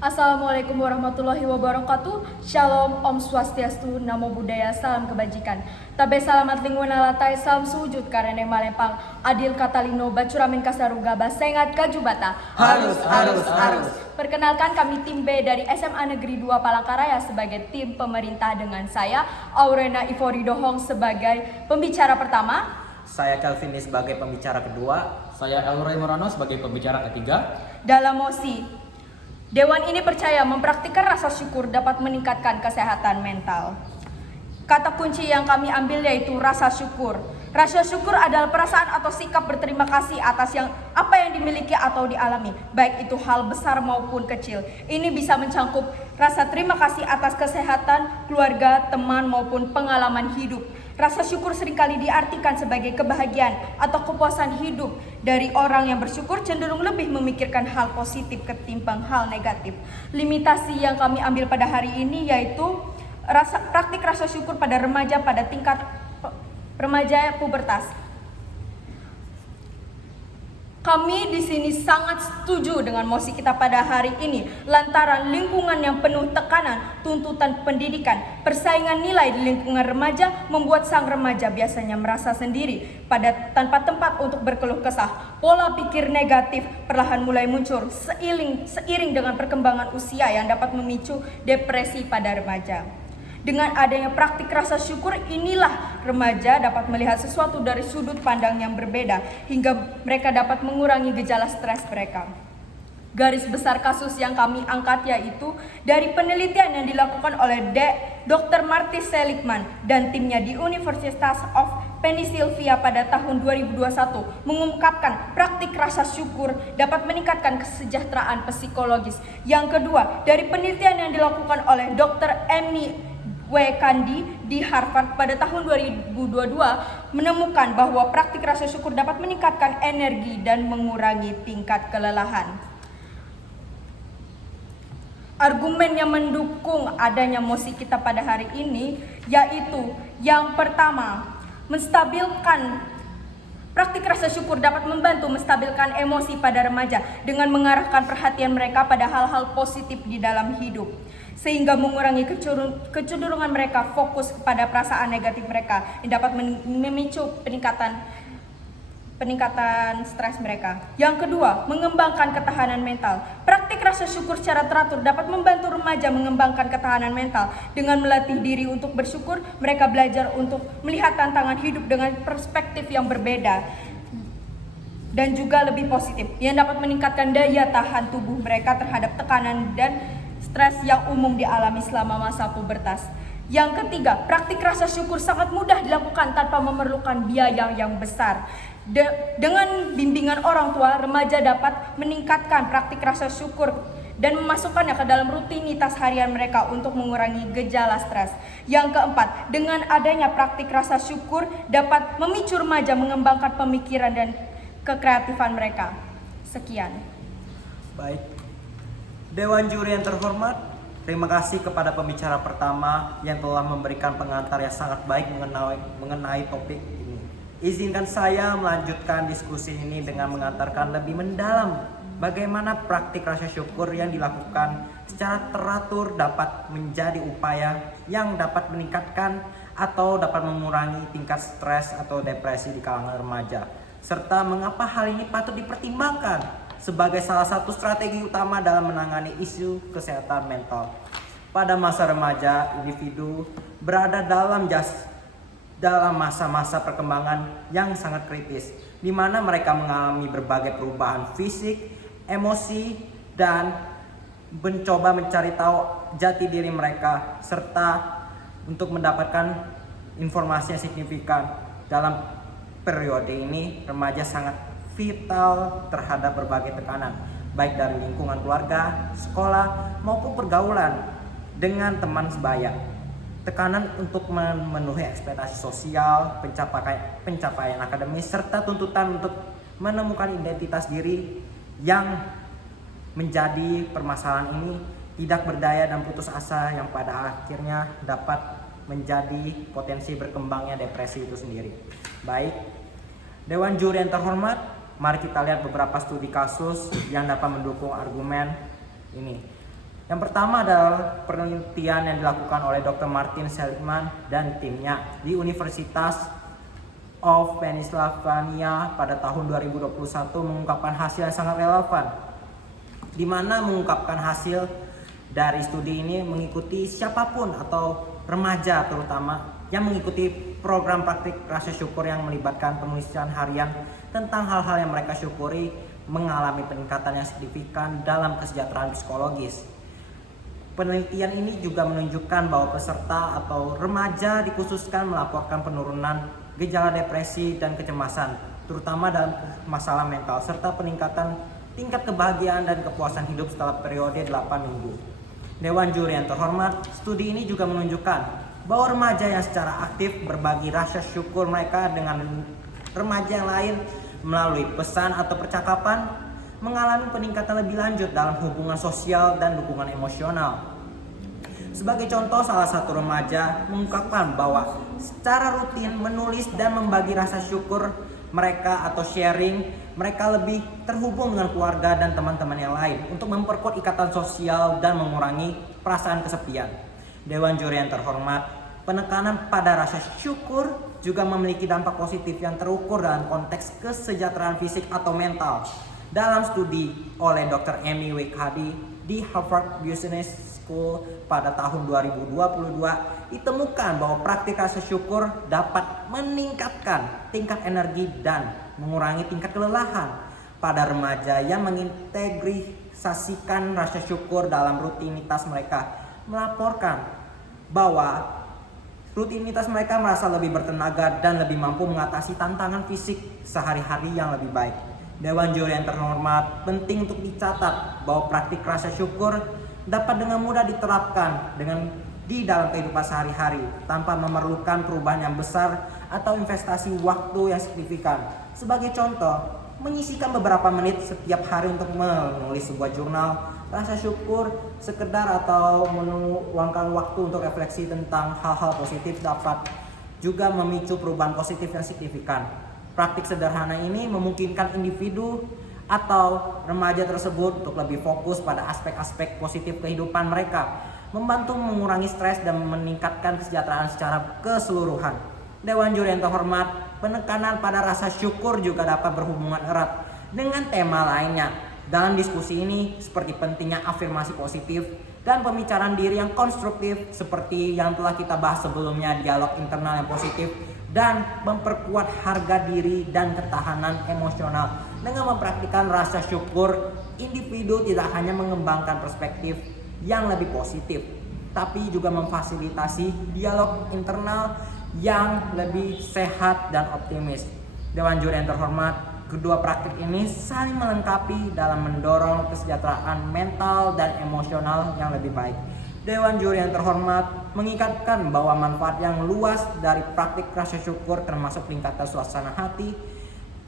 Assalamualaikum warahmatullahi wabarakatuh. Shalom, Om Swastiastu, Namo Buddhaya, salam kebajikan. Tabe salamat lingkungan alatai, salam sujud karena malempang adil katalino bacuramin kasaruga basengat kajubata. Harus. Perkenalkan kami tim B dari SMA Negeri 2 Palangkaraya sebagai tim pemerintah dengan saya Aurena Ivori Dohong sebagai pembicara pertama. Saya Calvin sebagai pembicara kedua. Saya Elroy Morano sebagai pembicara ketiga. Dalam mosi, Dewan ini percaya mempraktikkan rasa syukur dapat meningkatkan kesehatan mental. Kata kunci yang kami ambil yaitu rasa syukur. Rasa syukur adalah perasaan atau sikap berterima kasih atas apa yang dimiliki atau dialami, baik itu hal besar maupun kecil. Ini bisa mencakup rasa terima kasih atas kesehatan, keluarga, teman maupun pengalaman hidup. Rasa syukur seringkali diartikan sebagai kebahagiaan atau kepuasan hidup. Dari orang yang bersyukur cenderung lebih memikirkan hal positif ketimbang hal negatif. Limitasi yang kami ambil pada hari ini yaitu praktik rasa syukur pada remaja pada tingkat remaja pubertas. Kami di sini sangat setuju dengan mosi kita pada hari ini lantaran lingkungan yang penuh tekanan, tuntutan pendidikan, persaingan nilai di lingkungan remaja membuat sang remaja biasanya merasa sendiri tanpa tempat untuk berkeluh kesah. Pola pikir negatif perlahan mulai muncul seiring dengan perkembangan usia yang dapat memicu depresi pada remaja. Dengan adanya praktik rasa syukur inilah remaja dapat melihat sesuatu dari sudut pandang yang berbeda hingga mereka dapat mengurangi gejala stres mereka. Garis besar kasus yang kami angkat yaitu dari penelitian yang dilakukan oleh Dr. Marty Seligman dan timnya di Universitas of Pennsylvania pada tahun 2021 mengungkapkan praktik rasa syukur dapat meningkatkan kesejahteraan psikologis. Yang kedua, dari penelitian yang dilakukan oleh Dr. Amy Kandi di Harvard pada tahun 2022 menemukan bahwa praktik rasa syukur dapat meningkatkan energi dan mengurangi tingkat kelelahan. Argumen yang mendukung adanya mosi kita pada hari ini yaitu yang pertama, praktik rasa syukur dapat membantu menstabilkan emosi pada remaja dengan mengarahkan perhatian mereka pada hal-hal positif di dalam hidup, sehingga mengurangi kecenderungan mereka fokus kepada perasaan negatif mereka yang dapat memicu peningkatan stres mereka. Yang kedua, mengembangkan ketahanan mental. Praktik rasa syukur secara teratur dapat membantu remaja mengembangkan ketahanan mental. Dengan melatih diri untuk bersyukur, mereka belajar untuk melihat tantangan hidup dengan perspektif yang berbeda dan juga lebih positif, yang dapat meningkatkan daya tahan tubuh mereka terhadap tekanan dan stres yang umum dialami selama masa pubertas. Yang ketiga, praktik rasa syukur sangat mudah dilakukan tanpa memerlukan biaya yang besar. Dengan bimbingan orang tua, remaja dapat meningkatkan praktik rasa syukur dan memasukkannya ke dalam rutinitas harian mereka untuk mengurangi gejala stres. Yang keempat, dengan adanya praktik rasa syukur dapat memicu remaja mengembangkan pemikiran dan kekreatifan mereka. Sekian. Baik. Dewan juri yang terhormat, terima kasih kepada pembicara pertama yang telah memberikan pengantar yang sangat baik mengenai topik ini. Izinkan saya melanjutkan diskusi ini dengan mengantarkan lebih mendalam bagaimana praktik rasa syukur yang dilakukan secara teratur dapat menjadi upaya yang dapat meningkatkan atau dapat mengurangi tingkat stres atau depresi di kalangan remaja, serta mengapa hal ini patut dipertimbangkan sebagai salah satu strategi utama dalam menangani isu kesehatan mental. Pada masa remaja, individu berada dalam masa-masa perkembangan yang sangat kritis, di mana mereka mengalami berbagai perubahan fisik, emosi, dan mencoba mencari tahu jati diri mereka, serta untuk mendapatkan informasi yang signifikan. Dalam periode ini, remaja sangat vital terhadap berbagai tekanan, baik dari lingkungan keluarga, sekolah, maupun pergaulan dengan teman sebaya. Tekanan untuk memenuhi ekspektasi sosial, pencapaian akademis, serta tuntutan untuk menemukan identitas diri yang menjadi permasalahan ini tidak berdaya dan putus asa yang pada akhirnya dapat menjadi potensi berkembangnya depresi itu sendiri. Baik, Dewan juri yang terhormat, mari kita lihat beberapa studi kasus yang dapat mendukung argumen ini. Yang pertama adalah penelitian yang dilakukan oleh Dr. Martin Seligman dan timnya di Universitas of Pennsylvania pada tahun 2021 mengungkapkan hasil yang sangat relevan, di mana mengungkapkan hasil dari studi ini mengikuti siapapun atau remaja terutama yang mengikuti program praktik rasa syukur yang melibatkan penulisan harian tentang hal-hal yang mereka syukuri mengalami peningkatan yang signifikan dalam kesejahteraan psikologis. Penelitian ini juga menunjukkan bahwa peserta atau remaja dikhususkan melaporkan penurunan gejala depresi dan kecemasan, terutama dalam masalah mental, serta peningkatan tingkat kebahagiaan dan kepuasan hidup setelah periode 8 minggu. Dewan juri yang terhormat, studi ini juga menunjukkan bahwa remaja yang secara aktif berbagi rasa syukur mereka dengan remaja yang lain melalui pesan atau percakapan mengalami peningkatan lebih lanjut dalam hubungan sosial dan dukungan emosional. Sebagai contoh, salah satu remaja mengungkapkan bahwa secara rutin menulis dan membagi rasa syukur mereka atau sharing, mereka lebih terhubung dengan keluarga dan teman-teman yang lain untuk memperkuat ikatan sosial dan mengurangi perasaan kesepian. Dewan juri yang terhormat, penekanan pada rasa syukur juga memiliki dampak positif yang terukur dalam konteks kesejahteraan fisik atau mental. Dalam studi oleh Dr. Amy Wakehadi di Harvard Business School pada tahun 2022, ditemukan bahwa praktik rasa syukur dapat meningkatkan tingkat energi dan mengurangi tingkat kelelahan pada remaja yang mengintegrasikan rasa syukur dalam rutinitas mereka. Melaporkan bahwa rutinitas mereka merasa lebih bertenaga dan lebih mampu mengatasi tantangan fisik sehari-hari yang lebih baik. Dewan juri yang terhormat, penting untuk dicatat bahwa praktik rasa syukur dapat dengan mudah diterapkan di dalam kehidupan sehari-hari tanpa memerlukan perubahan yang besar atau investasi waktu yang signifikan. Sebagai contoh, menyisihkan beberapa menit setiap hari untuk menulis sebuah jurnal rasa syukur sekedar atau meluangkan waktu untuk refleksi tentang hal-hal positif dapat juga memicu perubahan positif yang signifikan. Praktik sederhana ini memungkinkan individu atau remaja tersebut untuk lebih fokus pada aspek-aspek positif kehidupan mereka, membantu mengurangi stres dan meningkatkan kesejahteraan secara keseluruhan. Dewan juri yang terhormat, penekanan pada rasa syukur juga dapat berhubungan erat dengan tema lainnya. Dalam diskusi ini, seperti pentingnya afirmasi positif dan pembicaraan diri yang konstruktif seperti yang telah kita bahas sebelumnya, dialog internal yang positif dan memperkuat harga diri dan ketahanan emosional. Dengan mempraktikkan rasa syukur, individu tidak hanya mengembangkan perspektif yang lebih positif, tapi juga memfasilitasi dialog internal yang lebih sehat dan optimis. Dewan juri yang terhormat, kedua praktik ini saling melengkapi dalam mendorong kesejahteraan mental dan emosional yang lebih baik. Dewan juri yang terhormat mengingatkan bahwa manfaat yang luas dari praktik rasa syukur termasuk peningkatan suasana hati,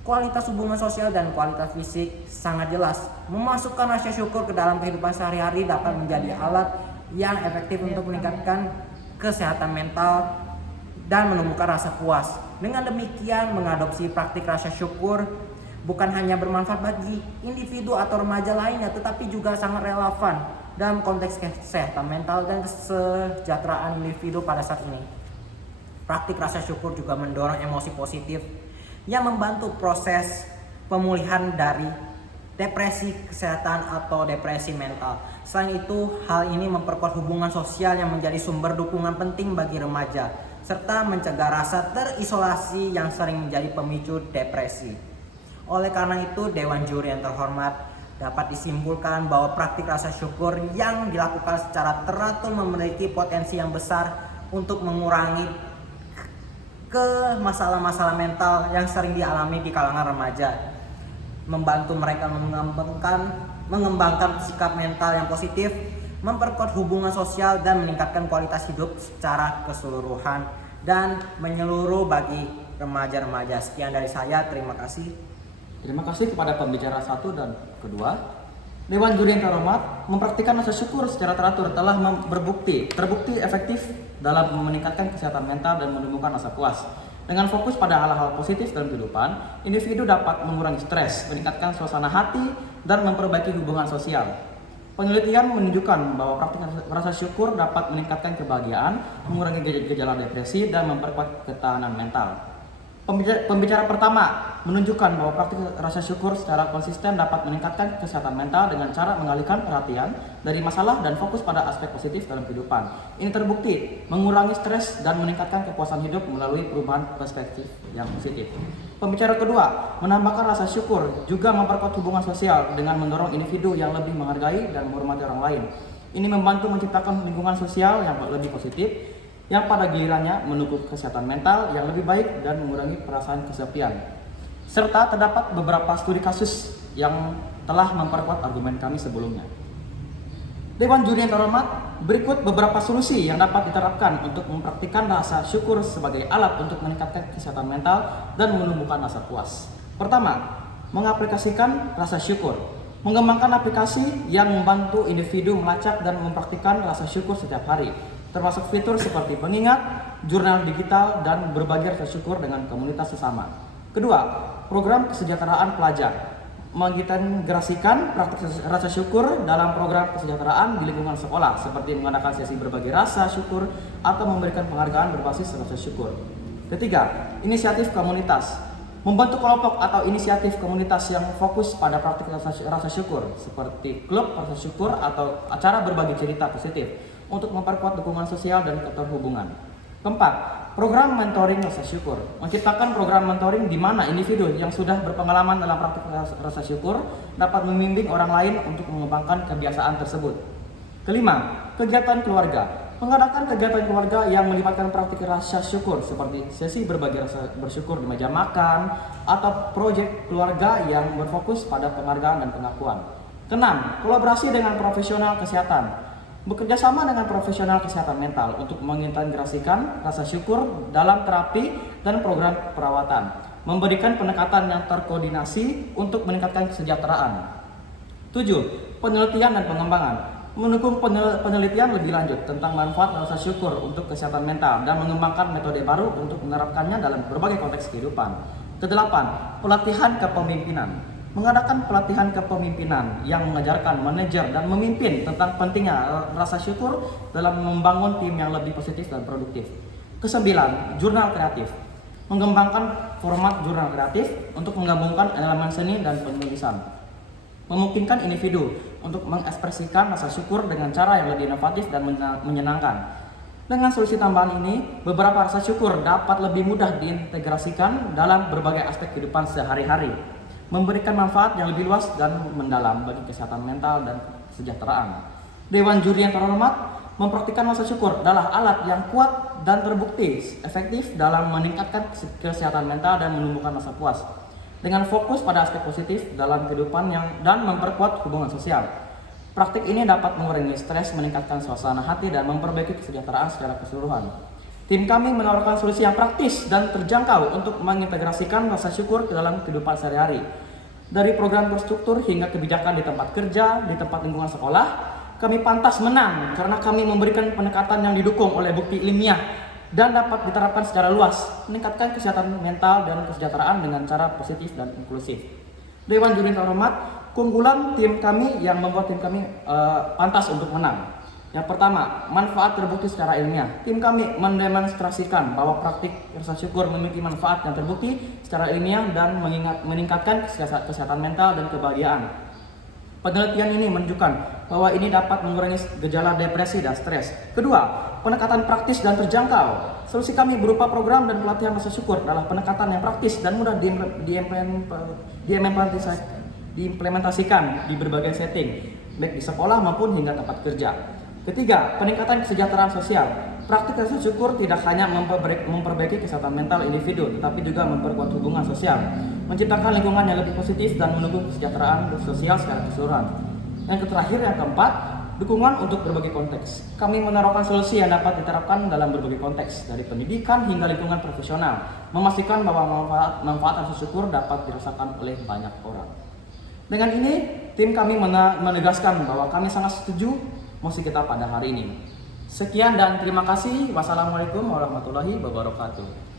kualitas hubungan sosial dan kualitas fisik sangat jelas. Memasukkan rasa syukur ke dalam kehidupan sehari-hari dapat menjadi alat yang efektif untuk meningkatkan kesehatan mental dan menumbuhkan rasa puas. Dengan demikian, mengadopsi praktik rasa syukur bukan hanya bermanfaat bagi individu atau remaja lainnya, tetapi juga sangat relevan dalam konteks kesehatan mental dan kesejahteraan individu pada saat ini. Praktik rasa syukur juga mendorong emosi positif yang membantu proses pemulihan dari depresi kesehatan atau depresi mental. Selain itu, hal ini memperkuat hubungan sosial yang menjadi sumber dukungan penting bagi remaja, serta mencegah rasa terisolasi yang sering menjadi pemicu depresi. Oleh karena itu, Dewan juri yang terhormat, dapat disimpulkan bahwa praktik rasa syukur yang dilakukan secara teratur memiliki potensi yang besar untuk mengurangi masalah-masalah mental yang sering dialami di kalangan remaja, membantu mereka mengembangkan sikap mental yang positif, memperkuat hubungan sosial dan meningkatkan kualitas hidup secara keseluruhan dan menyeluruh bagi remaja-remaja. Sekian dari saya, terima kasih. Terima kasih kepada pembicara 1 dan kedua. Dewan juri yang terhormat, mempraktikkan rasa syukur secara teratur telah terbukti efektif dalam meningkatkan kesehatan mental dan menumbuhkan rasa puas. Dengan fokus pada hal-hal positif dalam kehidupan, individu dapat mengurangi stres, meningkatkan suasana hati, dan memperbaiki hubungan sosial. Penelitian menunjukkan bahwa praktik rasa syukur dapat meningkatkan kebahagiaan, mengurangi gejala depresi, dan memperkuat ketahanan mental. Pembicara pertama menunjukkan bahwa praktik rasa syukur secara konsisten dapat meningkatkan kesehatan mental dengan cara mengalihkan perhatian dari masalah dan fokus pada aspek positif dalam kehidupan. Ini terbukti mengurangi stres dan meningkatkan kepuasan hidup melalui perubahan perspektif yang positif. Pembicara kedua menambahkan rasa syukur juga memperkuat hubungan sosial dengan mendorong individu yang lebih menghargai dan menghormati orang lain. Ini membantu menciptakan lingkungan sosial yang lebih positif, yang pada gilirannya mendukung kesehatan mental yang lebih baik dan mengurangi perasaan kesepian. Serta terdapat beberapa studi kasus yang telah memperkuat argumen kami sebelumnya. Dewan juri yang terhormat, berikut beberapa solusi yang dapat diterapkan untuk mempraktikkan rasa syukur sebagai alat untuk meningkatkan kesehatan mental dan menumbuhkan rasa puas. Pertama, mengaplikasikan rasa syukur. Mengembangkan aplikasi yang membantu individu melacak dan mempraktikkan rasa syukur setiap hari, termasuk fitur seperti pengingat, jurnal digital, dan berbagi rasa syukur dengan komunitas sesama. Kedua, program kesejahteraan pelajar. Mengintegrasikan praktik rasa syukur dalam program kesejahteraan di lingkungan sekolah, seperti mengadakan sesi berbagi rasa syukur atau memberikan penghargaan berbasis rasa syukur. Ketiga, inisiatif komunitas. Membentuk kelompok atau inisiatif komunitas yang fokus pada praktik rasa syukur, seperti klub rasa syukur atau acara berbagi cerita positif, untuk memperkuat dukungan sosial dan keterhubungan. Keempat, program mentoring rasa syukur. Menciptakan program mentoring di mana individu yang sudah berpengalaman dalam praktik rasa syukur dapat membimbing orang lain untuk mengembangkan kebiasaan tersebut. Kelima, kegiatan keluarga. Mengadakan kegiatan keluarga yang melibatkan praktik rasa syukur seperti sesi berbagi rasa bersyukur di meja makan atau proyek keluarga yang berfokus pada penghargaan dan pengakuan. Keenam, kolaborasi dengan profesional kesehatan. Bekerja sama dengan profesional kesehatan mental untuk mengintegrasikan rasa syukur dalam terapi dan program perawatan. Memberikan pendekatan yang terkoordinasi untuk meningkatkan kesejahteraan. 7. Penelitian dan pengembangan. Mendukung penelitian lebih lanjut tentang manfaat rasa syukur untuk kesehatan mental dan mengembangkan metode baru untuk menerapkannya dalam berbagai konteks kehidupan. Kedelapan, pelatihan kepemimpinan. Mengadakan pelatihan kepemimpinan yang mengajarkan manajer dan memimpin tentang pentingnya rasa syukur dalam membangun tim yang lebih positif dan produktif. Kesembilan, jurnal kreatif. Mengembangkan format jurnal kreatif untuk menggabungkan elemen seni dan penulisan. Memungkinkan individu untuk mengekspresikan rasa syukur dengan cara yang lebih inovatif dan menyenangkan. Dengan solusi tambahan ini, beberapa rasa syukur dapat lebih mudah diintegrasikan dalam berbagai aspek kehidupan sehari-hari, memberikan manfaat yang lebih luas dan mendalam bagi kesehatan mental dan kesejahteraan. Dewan juri yang terhormat, mempraktikkan rasa syukur adalah alat yang kuat dan terbukti efektif dalam meningkatkan kesehatan mental dan menumbuhkan rasa puas. Dengan fokus pada aspek positif dalam kehidupan dan memperkuat hubungan sosial. Praktik ini dapat mengurangi stres, meningkatkan suasana hati, dan memperbaiki kesejahteraan secara keseluruhan. Tim kami menawarkan solusi yang praktis dan terjangkau untuk mengintegrasikan rasa syukur ke dalam kehidupan sehari-hari. Dari program terstruktur hingga kebijakan di tempat kerja, di tempat lingkungan sekolah, kami pantas menang karena kami memberikan pendekatan yang didukung oleh bukti ilmiah dan dapat diterapkan secara luas, meningkatkan kesehatan mental dan kesejahteraan dengan cara positif dan inklusif. Dewan juri terhormat, keunggulan tim kami yang membuat tim kami pantas untuk menang. Yang pertama, manfaat terbukti secara ilmiah. Tim kami mendemonstrasikan bahwa praktik rasa syukur memiliki manfaat yang terbukti secara ilmiah dan meningkatkan kesehatan mental dan kebahagiaan. Penelitian ini menunjukkan bahwa ini dapat mengurangi gejala depresi dan stres. Kedua, pendekatan praktis dan terjangkau. Solusi kami berupa program dan pelatihan rasa syukur adalah pendekatan yang praktis dan mudah diimplementasikan di berbagai setting, baik di sekolah maupun hingga tempat kerja. Ketiga, peningkatan kesejahteraan sosial. Praktik rasa syukur tidak hanya memperbaiki kesehatan mental individu, tetapi juga memperkuat hubungan sosial, menciptakan lingkungan yang lebih positif dan mendukung kesejahteraan sosial secara keseluruhan. Yang terakhir, yang keempat, dukungan untuk berbagai konteks. Kami menawarkan solusi yang dapat diterapkan dalam berbagai konteks, dari pendidikan hingga lingkungan profesional, memastikan bahwa manfaat rasa syukur dapat dirasakan oleh banyak orang. Dengan ini, tim kami menegaskan bahwa kami sangat setuju mosi kita pada hari ini. Sekian dan terima kasih. Wassalamualaikum warahmatullahi wabarakatuh.